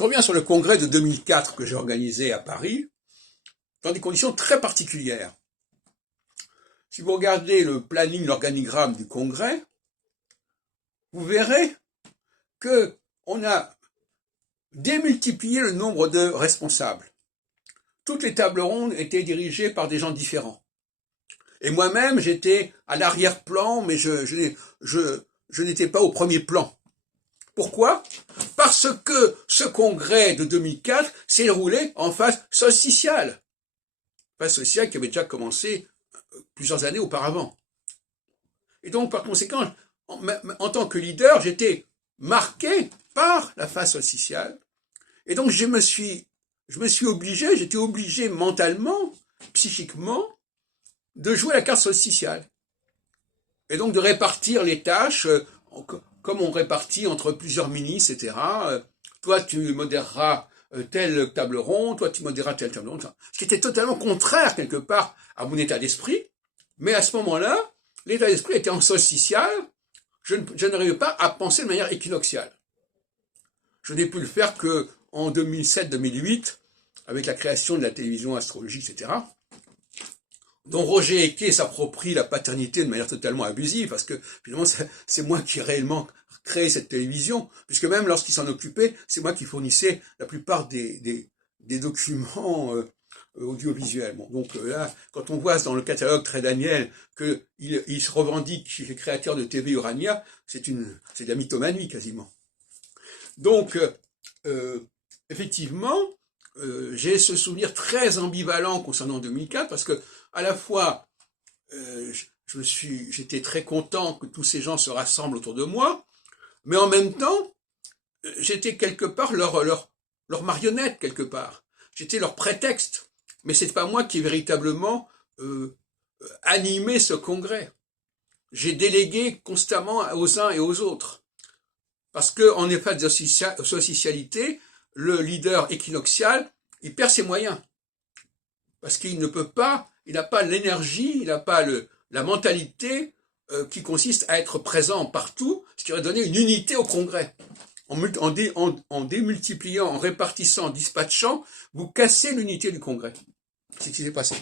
Je reviens sur le congrès de 2004 que j'ai organisé à Paris, dans des conditions très particulières. Si vous regardez le planning, l'organigramme du congrès, vous verrez que on a démultiplié le nombre de responsables. Toutes les tables rondes étaient dirigées par des gens différents. Et moi-même, j'étais à l'arrière-plan, mais je n'étais pas au premier plan. Pourquoi? Parce que ce congrès de 2004 s'est déroulé en phase solsticiale. Phase sociale qui avait déjà commencé plusieurs années auparavant. Et donc, par conséquent, en tant que leader, j'étais marqué par la phase solsticiale. Et donc, j'étais obligé mentalement, psychiquement, de jouer la carte solsticiale. Et donc, de répartir les tâches comme on répartit entre plusieurs ministres, etc. Toi, tu modéreras telle table ronde, toi, tu modéreras telle table ronde. Ce qui était totalement contraire, quelque part, à mon état d'esprit. Mais à ce moment-là, l'état d'esprit était en solsticial. Je n'arrivais pas à penser de manière équinoxiale. Je n'ai pu le faire que en 2007-2008, avec la création de la télévision astrologique, etc., dont Roger Eke s'approprie la paternité de manière totalement abusive, parce que finalement c'est moi qui ai réellement créé cette télévision, puisque même lorsqu'il s'en occupait, c'est moi qui fournissais la plupart des documents audiovisuels. Bon, donc là, quand on voit dans le catalogue Très Daniel qu'il se revendique chez créateur de TV Urania, c'est de la mythomanie quasiment. Donc, effectivement, j'ai ce souvenir très ambivalent concernant 2004, parce que à la fois, j'étais très content que tous ces gens se rassemblent autour de moi, mais en même temps, j'étais quelque part leur marionnette, quelque part. J'étais leur prétexte. Mais c'est pas moi qui ai véritablement animé ce congrès. J'ai délégué constamment aux uns et aux autres. Parce que, en effet de socialité, le leader équinoxial, il perd ses moyens. Parce qu'il ne peut pas, il n'a pas l'énergie, il n'a pas la mentalité qui consiste à être présent partout, ce qui aurait donné une unité au congrès. En démultipliant, en répartissant, en dispatchant, vous cassez l'unité du congrès. C'est ce qui s'est passé.